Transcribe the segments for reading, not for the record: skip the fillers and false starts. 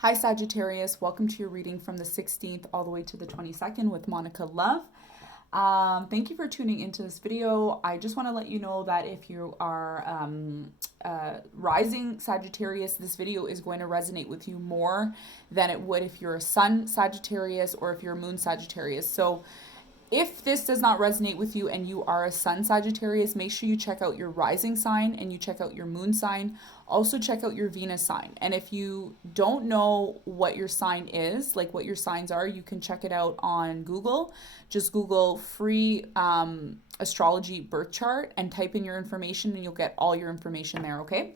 Hi Sagittarius, welcome to your reading from the 16th all the way to the 22nd with Monica Love. Thank you for tuning into this video. I just want to let you know that if you are rising Sagittarius, this video is going to resonate with you more than it would if you're a Sun Sagittarius or if you're a Moon Sagittarius. So if this does not resonate with you and you are a Sun Sagittarius, make sure you check out your rising sign and you check out your moon sign. Also check out your Venus sign. And if you don't know what your sign is, like what your signs are, you can check it out on Google. Just Google free astrology birth chart and type in your information and you'll get all your information there, okay?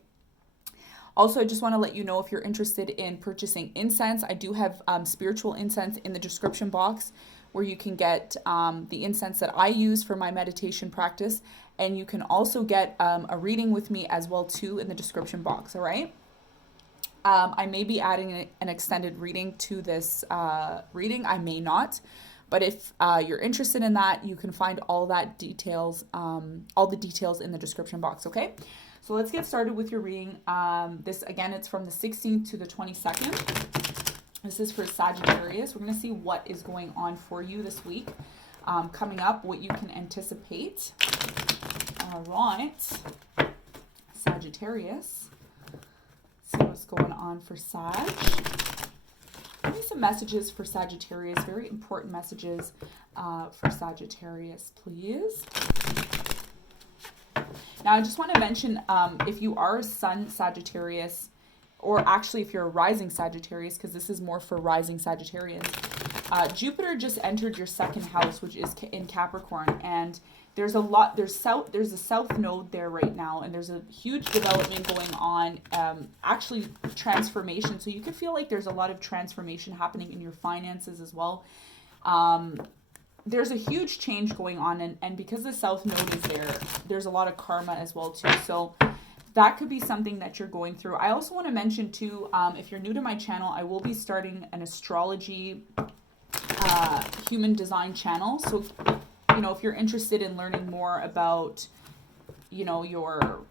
Also, I just want to let you know if you're interested in purchasing incense, I do have spiritual incense in the description box where you can get the incense that I use for my meditation practice. And you can also get a reading with me as well too in the description box, all right? I may be adding an extended reading to this reading. I may not. But if you're interested in that, you can find all the details in the description box, okay? So let's get started with your reading. This, again, it's from the 16th to the 22nd. This is for Sagittarius. We're going to see what is going on for you this week. Coming up, what you can anticipate. All right. Sagittarius. Let's see what's going on for Sag. Give me some messages for Sagittarius. Very important messages for Sagittarius, please. Now, I just want to mention, if you are a Sun Sagittarius, or actually if you're a rising Sagittarius, because this is more for rising Sagittarians, Jupiter just entered your second house, which is in Capricorn, and there's a south node there right now, and there's a huge development going on, actually transformation. So you could feel like there's a lot of transformation happening in your finances as well. There's a huge change going on, and because the south node is there, there's a lot of karma as well too. So that could be something that you're going through. I also want to mention too, if you're new to my channel, I will be starting an astrology human design channel. So, you know, if you're interested in learning more about, you know, your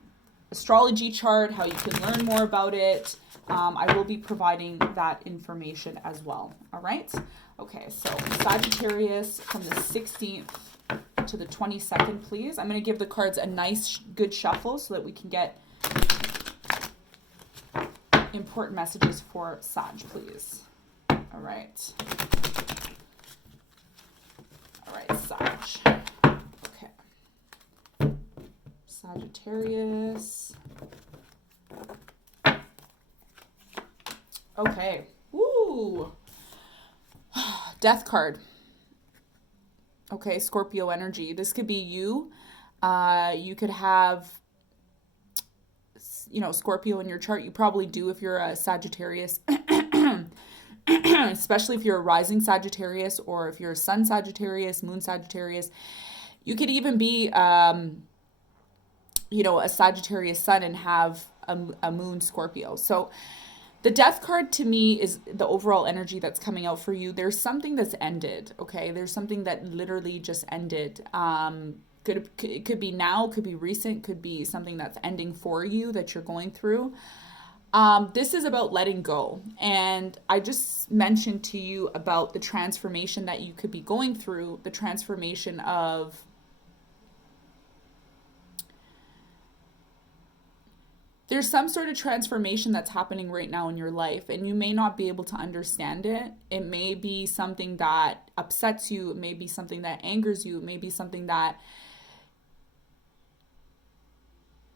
astrology chart, how you can learn more about it, I will be providing that information as well. All right. Okay. So Sagittarius from the 16th to the 22nd, please. I'm going to give the cards a nice, good shuffle so that we can get important messages for Sag, please. All right. All right, Sag. Okay. Sagittarius. Okay. Woo. Death card. Okay, Scorpio energy. This could be you. You could have, you know, Scorpio in your chart. You probably do if you're a Sagittarius, especially if you're a rising Sagittarius, or if you're a Sun Sagittarius, Moon Sagittarius. You could even be, you know, a Sagittarius Sun and have a Moon Scorpio. So the death card to me is the overall energy that's coming out for you. There's something that's ended, okay? There's something that literally just ended. It could be now, could be recent, could be something that's ending for you that you're going through. This is about letting go. And I just mentioned to you about the transformation that you could be going through, the transformation of there's some sort of transformation that's happening right now in your life, and you may not be able to understand it. It may be something that upsets you. It may be something that angers you. It may be something that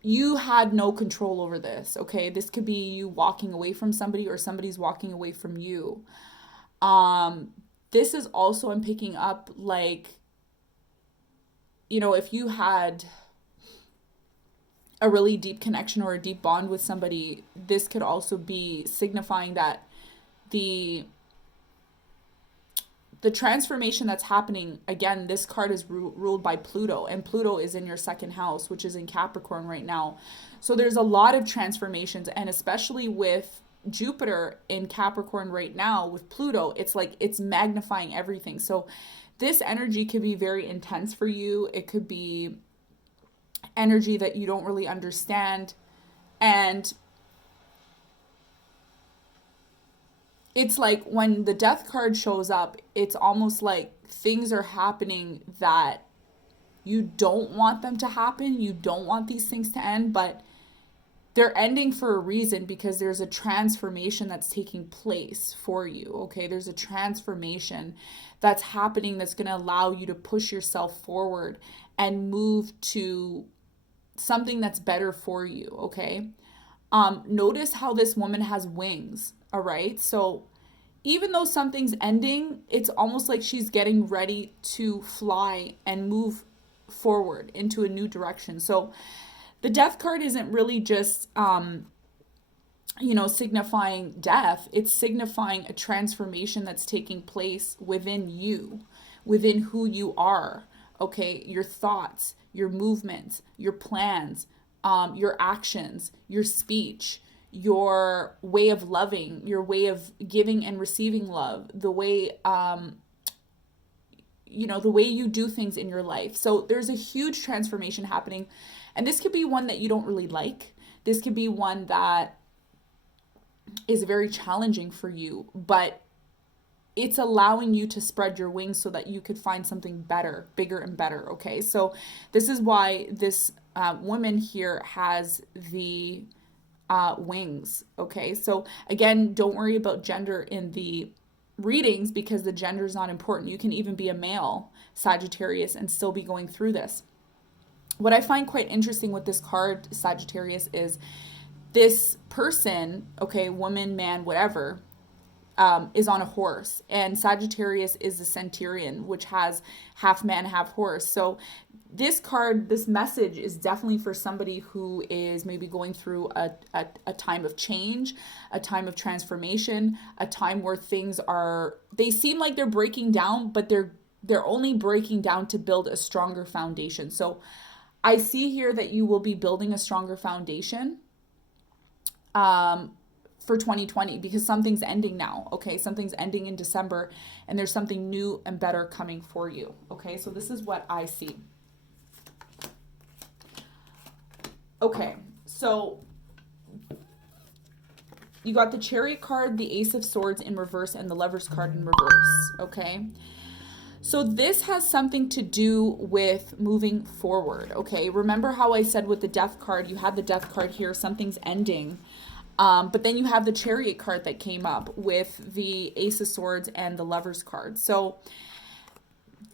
you had no control over this, okay? This could be you walking away from somebody, or somebody's walking away from you. This is also, I'm picking up, like, you know, if you had a really deep connection or a deep bond with somebody, this could also be signifying that the transformation that's happening, again, this card is ruled by Pluto, and Pluto is in your second house, which is in Capricorn right now. So there's a lot of transformations, and especially with Jupiter in Capricorn right now with Pluto, it's like it's magnifying everything. So this energy could be very intense for you. It could be energy that you don't really understand, and it's like when the death card shows up, it's almost like things are happening that you don't want them to happen. You don't want these things to end, but they're ending for a reason because there's a transformation that's taking place for you. Okay, there's a transformation that's happening that's going to allow you to push yourself forward and move to something that's better for you. Okay, notice how this woman has wings. All right, so even though something's ending, it's almost like she's getting ready to fly and move forward into a new direction. So the death card isn't really just signifying death. It's signifying a transformation that's taking place within you, within who you are. Okay, your thoughts, your movements, your plans, your actions, your speech, your way of loving, your way of giving and receiving love, the way the way you do things in your life. So there's a huge transformation happening. And this could be one that you don't really like. This could be one that is very challenging for you, but it's allowing you to spread your wings so that you could find something better, bigger and better. Okay. So this is why this woman here has the wings. Okay. So again, don't worry about gender in the readings because the gender is not important. You can even be a male Sagittarius and still be going through this. What I find quite interesting with this card, Sagittarius, is this person, okay, woman, man, whatever, is on a horse. And Sagittarius is the centurion, which has half man, half horse. So this card, this message is definitely for somebody who is maybe going through a time of change, a time of transformation, a time where things are, they seem like they're breaking down, but they're only breaking down to build a stronger foundation. So I see here that you will be building a stronger foundation for 2020 because something's ending now. Okay, something's ending in December and there's something new and better coming for you. Okay, so this is what I see. Okay, so you got the Chariot card, the Ace of Swords in reverse, and the Lovers card in reverse. Okay, so this has something to do with moving forward. Okay, remember how I said with the Death card, you had the Death card here, something's ending. But then you have the Chariot card that came up with the Ace of Swords and the Lovers card. So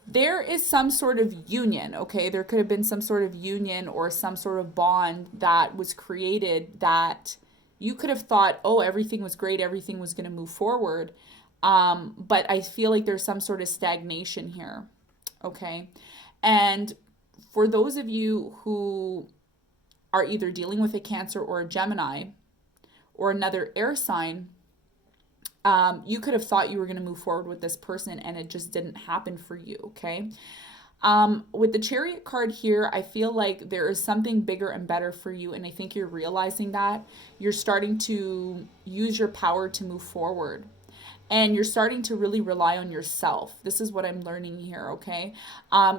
there is some sort of union, okay? There could have been some sort of union or some sort of bond that was created that you could have thought, oh, everything was great, everything was going to move forward. But I feel like there's some sort of stagnation here, okay? And for those of you who are either dealing with a Cancer or a Gemini or another air sign, you could have thought you were going to move forward with this person and it just didn't happen for you, okay? With the Chariot card here, I feel like there is something bigger and better for you, and I think you're realizing that. You're starting to use your power to move forward, and you're starting to really rely on yourself. This is what I'm learning here, okay?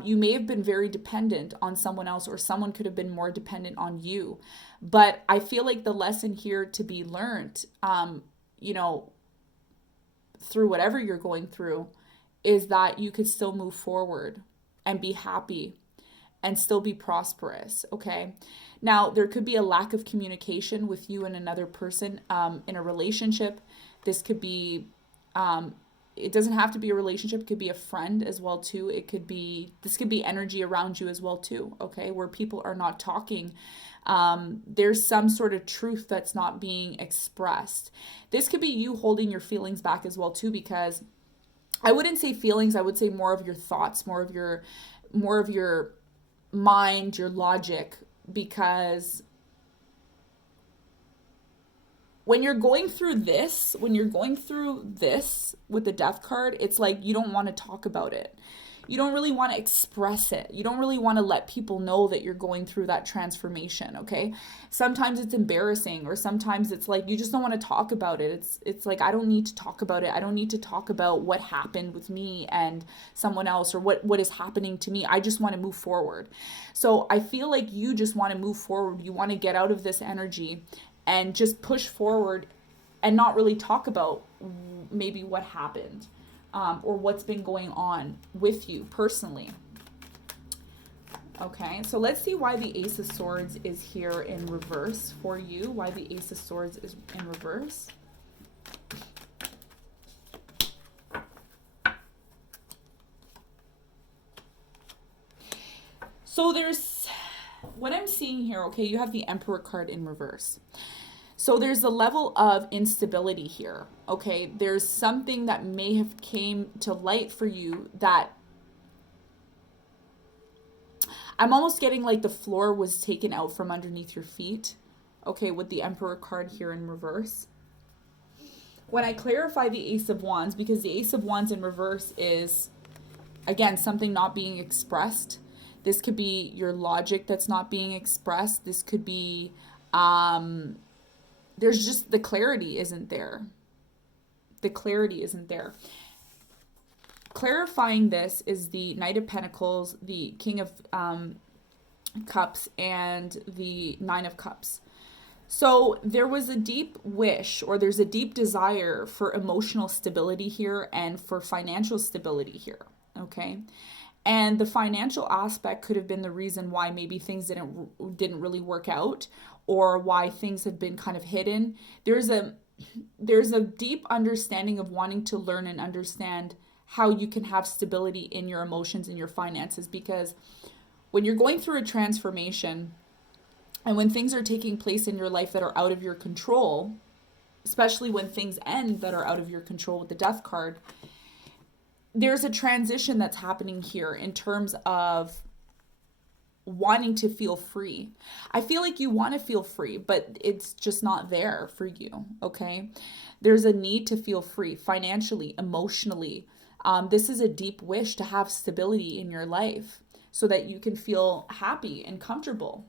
You may have been very dependent on someone else, or someone could have been more dependent on you, but I feel like the lesson here to be learned, through whatever you're going through, is that you could still move forward and be happy and still be prosperous, okay? Now, there could be a lack of communication with you and another person in a relationship. This could be, it doesn't have to be a relationship. It could be a friend as well, too. This could be energy around you as well, too, okay? Where people are not talking. There's some sort of truth that's not being expressed. This could be you holding your feelings back as well, too, because I wouldn't say feelings, I would say more of your thoughts, more of your mind, your logic, because when you're going through this with the Death card, it's like you don't want to talk about it. You don't really want to express it. You don't really want to let people know that you're going through that transformation, okay? Sometimes it's embarrassing, or sometimes it's like you just don't want to talk about it. It's like, I don't need to talk about it. I don't need to talk about what happened with me and someone else, or what is happening to me. I just want to move forward. So I feel like you just want to move forward. You want to get out of this energy and just push forward and not really talk about maybe what happened, or what's been going on with you personally. Okay, so let's see why the Ace of Swords is here in reverse for you. Why the Ace of Swords is in reverse. So there's, what I'm seeing here, okay, you have the Emperor card in reverse. So there's a level of instability here, okay? There's something that may have came to light for you that I'm almost getting like the floor was taken out from underneath your feet, okay, with the Emperor card here in reverse. When I clarify the Ace of Wands, because the Ace of Wands in reverse is, again, something not being expressed. This could be your logic that's not being expressed. This could be, there's just, the clarity isn't there. The clarity isn't there. Clarifying this is the Knight of Pentacles, the King of Cups, and the Nine of Cups. So there was a deep wish, or there's a deep desire for emotional stability here and for financial stability here, okay? And the financial aspect could have been the reason why maybe things didn't really work out, or why things have been kind of hidden. There's a deep understanding of wanting to learn and understand how you can have stability in your emotions and your finances, because when you're going through a transformation and when things are taking place in your life that are out of your control, especially when things end that are out of your control with the Death card, there's a transition that's happening here in terms of wanting to feel free. I feel like you want to feel free, but it's just not there for you, okay? There's a need to feel free financially, emotionally. This is a deep wish to have stability in your life so that you can feel happy and comfortable.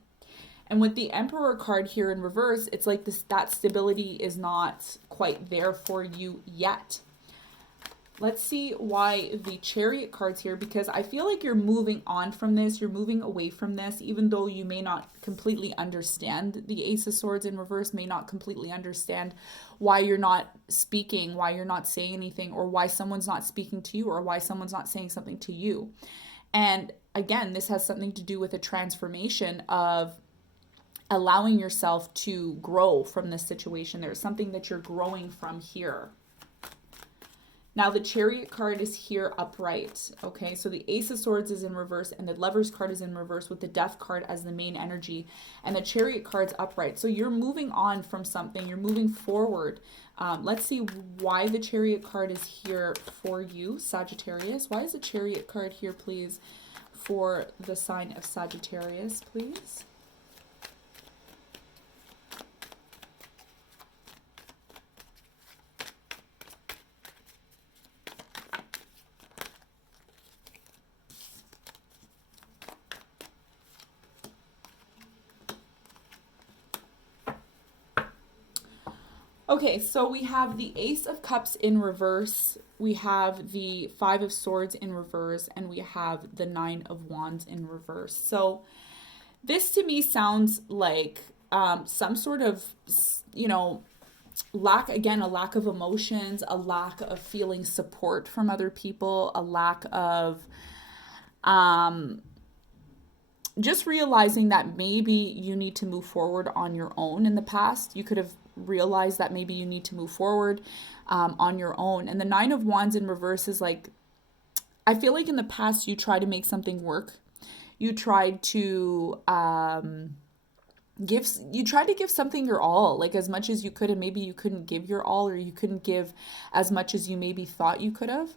And with the Emperor card here in reverse, it's like that stability is not quite there for you yet. Let's see why the Chariot card's here, because I feel like you're moving on from this. You're moving away from this, even though you may not completely understand the Ace of Swords in reverse, may not completely understand why you're not speaking, why you're not saying anything, or why someone's not speaking to you, or why someone's not saying something to you. And again, this has something to do with a transformation of allowing yourself to grow from this situation. There's something that you're growing from here. Now the Chariot card is here upright, okay? So the Ace of Swords is in reverse and the Lover's card is in reverse with the Death card as the main energy, and the Chariot card's upright. So you're moving on from something, you're moving forward. Let's see why the Chariot card is here for you, Sagittarius. Why is the Chariot card here, please, for the sign of Sagittarius, please? Okay, so we have the Ace of Cups in reverse, we have the Five of Swords in reverse, and we have the Nine of Wands in reverse. So this to me sounds like some sort of, you know, a lack of emotions, a lack of feeling support from other people, a lack of just realizing that maybe you need to move forward on your own. In the past, you could have realized that maybe you need to move forward on your own. And the Nine of Wands in reverse is like, I feel like in the past you tried to make something work. You tried to give something your all, like as much as you could, and maybe you couldn't give your all, or you couldn't give as much as you maybe thought you could have.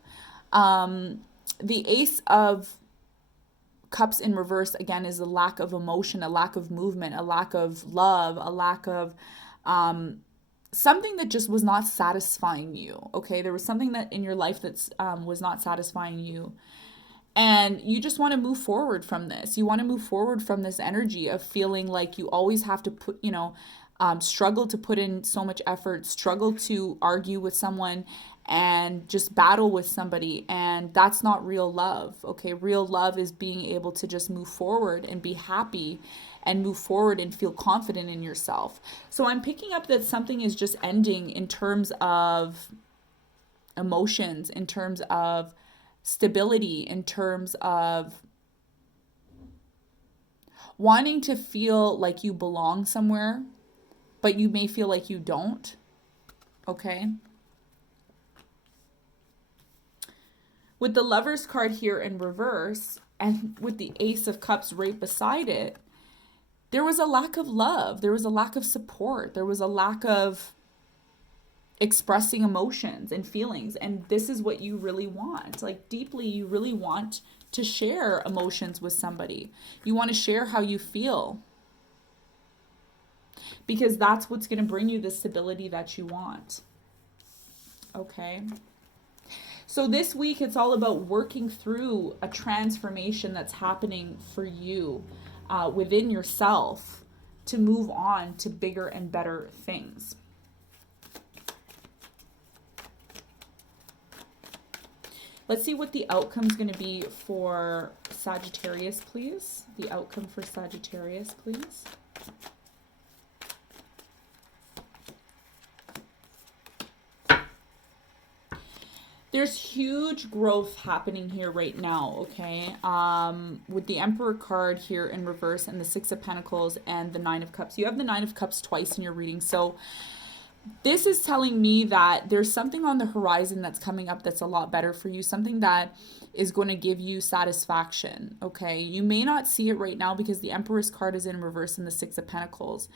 The Ace of Cups in reverse, again, is a lack of emotion, a lack of movement, a lack of love, a lack of something that just was not satisfying you, okay? There was something that in your life that was not satisfying you. And you just want to move forward from this. You want to move forward from this energy of feeling like you always have to put, struggle to put in so much effort, struggle to argue with someone, and just battle with somebody. And that's not real love, okay? Real love is being able to just move forward and be happy and move forward and feel confident in yourself. So I'm picking up that something is just ending in terms of emotions, in terms of stability, in terms of wanting to feel like you belong somewhere, but you may feel like you don't. Okay. With the Lovers card here in reverse, and with the Ace of Cups right beside it, there was a lack of love. There was a lack of support. There was a lack of expressing emotions and feelings. And this is what you really want. Like, deeply, you really want to share emotions with somebody. You want to share how you feel, because that's what's going to bring you the stability that you want. Okay. So this week, it's all about working through a transformation that's happening for you within yourself to move on to bigger and better things. Let's see what the outcome is going to be for Sagittarius, please. The outcome for Sagittarius, please. There's huge growth happening here right now, okay? With the Emperor card here in reverse and the Six of Pentacles and the Nine of Cups. You have the Nine of Cups twice in your reading. So this is telling me that there's something on the horizon that's coming up that's a lot better for you. Something that is going to give you satisfaction, okay? You may not see it right now because the Emperor's card is in reverse and the Six of Pentacles.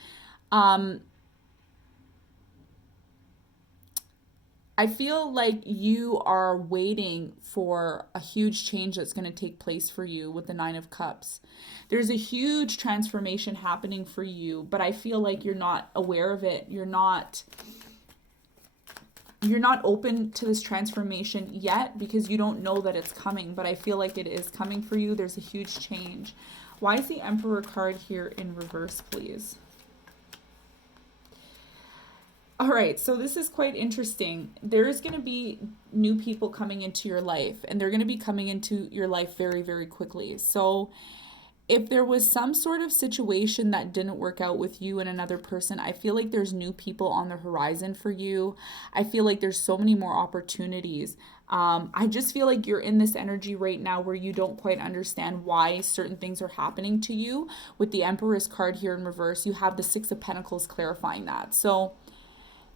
I feel like you are waiting for a huge change that's going to take place for you with the Nine of Cups. There's a huge transformation happening for you, but I feel like you're not aware of it. You're not open to this transformation yet because you don't know that it's coming, but I feel like it is coming for you. There's a huge change. Why is the Emperor card here in reverse, please? All right, so this is quite interesting. There's going to be new people coming into your life, and they're going to be coming into your life very, very quickly. So if there was some sort of situation that didn't work out with you and another person, I feel like there's new people on the horizon for you. I feel like there's so many more opportunities. I just feel like you're in this energy right now where you don't quite understand why certain things are happening to you. With the Emperor's card here in reverse, you have the Six of Pentacles clarifying that. So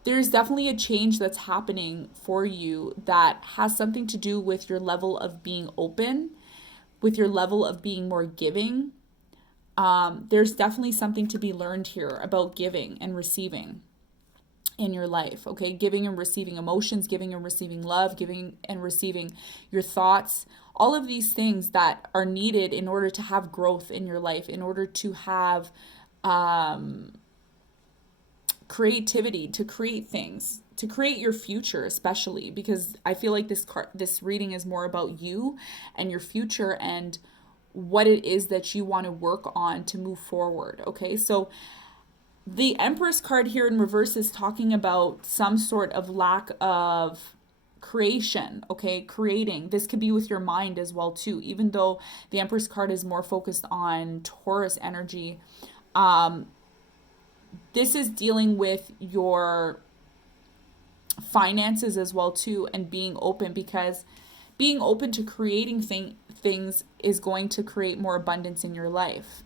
there's definitely a change that's happening for you that has something to do with your level of being open, with your level of being more giving. There's definitely something to be learned here about giving and receiving in your life, okay? Giving and receiving emotions, giving and receiving love, giving and receiving your thoughts, all of these things that are needed in order to have growth in your life, in order to have creativity, to create things, to create your future, especially because I feel like this reading is more about you and your future and what it is that you want to work on to move forward. Okay, so the Empress card here in reverse is talking about some sort of lack of creation, okay? Creating. This could be with your mind as well too, even though the Empress card is more focused on Taurus energy. This is dealing with your finances as well too, and being open, because being open to creating things is going to create more abundance in your life.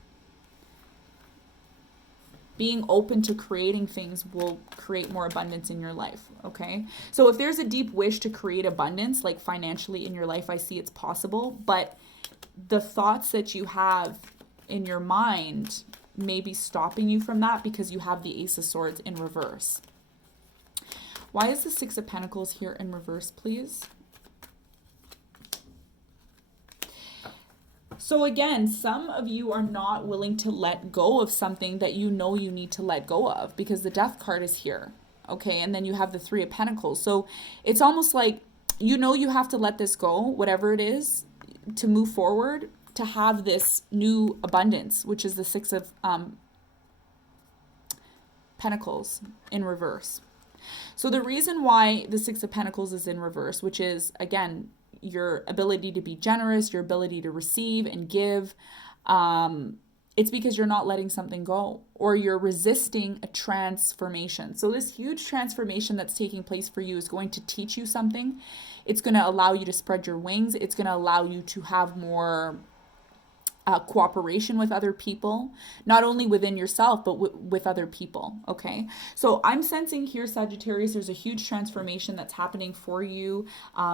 Being open to creating things will create more abundance in your life, okay? So if there's a deep wish to create abundance, like financially in your life, I see it's possible, but the thoughts that you have in your mind may be stopping you from that because you have the Ace of Swords in reverse. Why is the Six of Pentacles here in reverse, please? So again, some of you are not willing to let go of something that you know you need to let go of because the Death card is here, okay? And then you have the Three of Pentacles. So it's almost like you know you have to let this go, whatever it is, to move forward, to have this new abundance, which is the Six of Pentacles in reverse. So the reason why the Six of Pentacles is in reverse, which is, again, your ability to be generous, your ability to receive and give, it's because you're not letting something go, or you're resisting a transformation. So this huge transformation that's taking place for you is going to teach you something. It's going to allow you to spread your wings. It's going to allow you to have more cooperation with other people, not only within yourself, but with other people. Okay. So I'm sensing here, Sagittarius, there's a huge transformation that's happening for you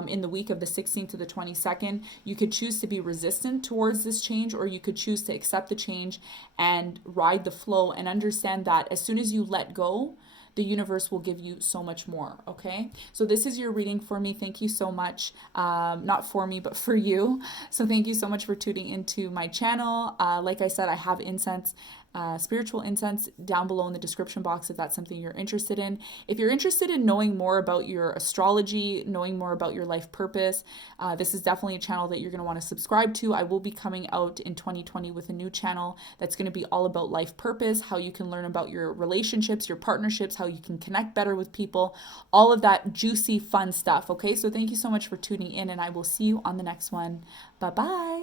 in the week of the 16th to the 22nd. You could choose to be resistant towards this change, or you could choose to accept the change and ride the flow and understand that as soon as you let go, the universe will give you so much more. Okay. So this is your reading for me. Thank you so much. Not for me, but for you. So thank you so much for tuning into my channel. Like I said, I have incense, spiritual incense down below in the description box if that's something you're interested in. If you're interested in knowing more about your astrology, knowing more about your life purpose, this is definitely a channel that you're going to want to subscribe to. I will be coming out in 2020 with a new channel that's going to be all about life purpose, how you can learn about your relationships, your partnerships, how you can connect better with people, all of that juicy, fun stuff. Okay, so thank you so much for tuning in, and I will see you on the next one. Bye-bye.